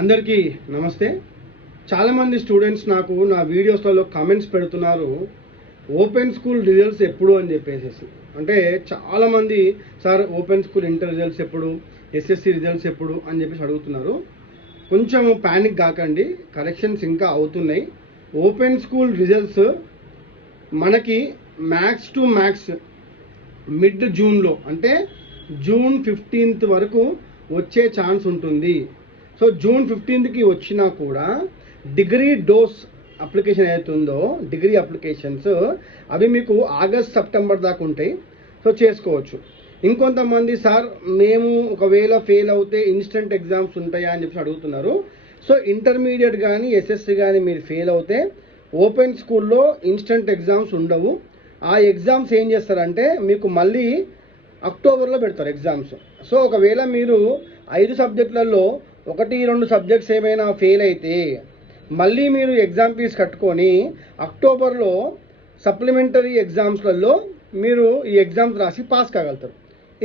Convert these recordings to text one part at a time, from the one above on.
అందరికీ నమస్తే. చాలామంది స్టూడెంట్స్ నాకు నా వీడియోస్లలో కామెంట్స్ పెడుతున్నారు, ఓపెన్ స్కూల్ రిజల్ట్స్ ఎప్పుడు అని చెప్పేసి. అంటే చాలామంది sir open school inter results ఎప్పుడు, ఎస్ఎస్సి రిజల్ట్స్ ఎప్పుడు అని చెప్పేసి అడుగుతున్నారు. కొంచెం ప్యానిక్ కాకండి, కరెక్షన్స్ ఇంకా అవుతున్నాయి. ఓపెన్ స్కూల్ రిజల్ట్స్ మనకి మ్యాక్స్ టు మ్యాక్స్ మిడ్ జూన్లో, అంటే జూన్ 15th వరకు వచ్చే ఛాన్స్ ఉంటుంది. సో జూన్ 15th వచ్చినా కూడా డిగ్రీ డోస్ అప్లికేషన్ అవుతుందో, డిగ్రీ అప్లికేషన్స్ అవి మీకు ఆగస్ట్ సెప్టెంబర్ దాకా ఉంటాయి. సో చేసుకోవచ్చు. ఇంకొంతమంది సార్ మేము ఒకవేళ ఫెయిల్ అవుతే ఇన్స్టెంట్ ఎగ్జామ్స్ ఉంటాయా అని చెప్పి అడుగుతున్నారు. సో ఇంటర్మీడియట్ కానీ ఎస్ఎస్సి కానీ మీరు ఫెయిల్ అవుతే ఓపెన్ స్కూల్లో ఇన్స్టెంట్ ఎగ్జామ్స్ ఉండవు. ఆ ఎగ్జామ్స్ ఏం చేస్తారంటే మీకు మళ్ళీ అక్టోబర్లో పెడతారు ఎగ్జామ్స్. సో ఒకవేళ మీరు 5 సబ్జెక్టులలో 1-2 సబ్జెక్ట్స్ ఏమైనా ఫెయిల్ అయితే మళ్ళీ మీరు ఎగ్జామ్ ఫీజు కట్టుకొని అక్టోబర్లో సప్లిమెంటరీ ఎగ్జామ్స్లలో మీరు ఈ ఎగ్జామ్స్ రాసి పాస్ కాగలుగుతారు.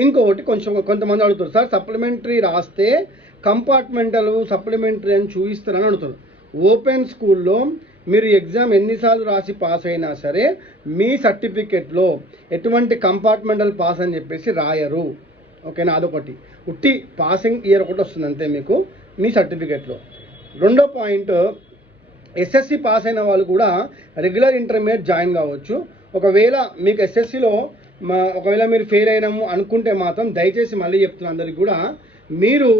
ఇంకొకటి కొంతమంది అడుగుతారు, సార్ సప్లిమెంటరీ రాస్తే కంపార్ట్మెంటల్ సప్లిమెంటరీ అని చూపిస్తారని అడుగుతారు. ఓపెన్ స్కూల్లో మీరు ఎగ్జామ్ ఎన్నిసార్లు రాసి పాస్ అయినా సరే మీ సర్టిఫికెట్లో ఎటువంటి కంపార్ట్మెంటల్ పాస్ అని చెప్పేసి రాయరు. ఓకేనా? అదొకటి. ఉట్టి పాసింగ్ ఇయర్ ఒకటి వస్తుంది అంతే మీకు మీ సర్టిఫికెట్లో. రెండో పాయింట్, ఎస్ఎస్సి పాస్ అయిన వాళ్ళు కూడా రెగ్యులర్ ఇంటర్మీడియట్ జాయిన్ కావచ్చు. ఒకవేళ మీకు ఎస్ఎస్సిలో ఒకవేళ మీరు ఫెయిల్ అయినాము అనుకుంటే మాత్రం దయచేసి మళ్ళీ చెప్తున్నా అందరికి కూడా, మీరు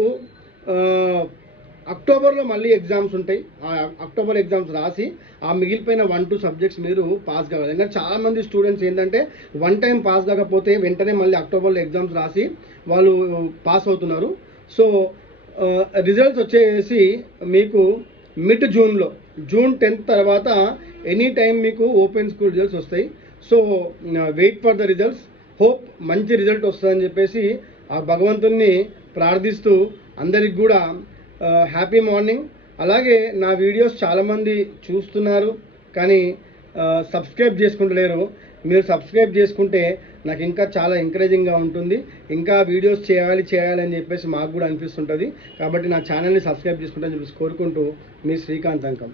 అక్టోబర్లో మళ్ళీ ఎగ్జామ్స్ ఉంటాయి. ఆ అక్టోబర్ ఎగ్జామ్స్ రాసి ఆ మిగిలిపోయిన 1-2 సబ్జెక్ట్స్ మీరు పాస్ కావాలి. ఎందుకంటే చాలామంది స్టూడెంట్స్ ఏంటంటే వన్ టైం పాస్ కాకపోతే వెంటనే మళ్ళీ అక్టోబర్లో ఎగ్జామ్స్ రాసి వాళ్ళు పాస్ అవుతున్నారు. సో రిజల్ట్స్ వచ్చేసి మీకు మిడ్ జూన్లో, జూన్ 10th తర్వాత ఎనీ టైం మీకు ఓపెన్ స్కూల్ రిజల్ట్స్ వస్తాయి. So wait for the results. Hope మంచి రిజల్ట్ వస్తుందని చెప్పేసి ఆ భగవంతుణ్ణి ప్రార్థిస్తూ అందరికి కూడా హ్యాపీ మార్నింగ్. అలాగే నా వీడియోస్ చాలామంది చూస్తున్నారు కానీ సబ్స్క్రైబ్ చేసుకుంటలేరు. మీరు సబ్స్క్రైబ్ చేసుకుంటే నాకు ఇంకా చాలా ఎంకరేజింగ్గా ఉంటుంది. ఇంకా వీడియోస్ చేయాలి అని చెప్పేసి మాకు కూడా అనిపిస్తుంటుంది. కాబట్టి నా ఛానల్ని సబ్స్క్రైబ్ చేసుకుంటారని చెప్పేసి కోరుకుంటూ మీ శ్రీకాంత్ అంకం.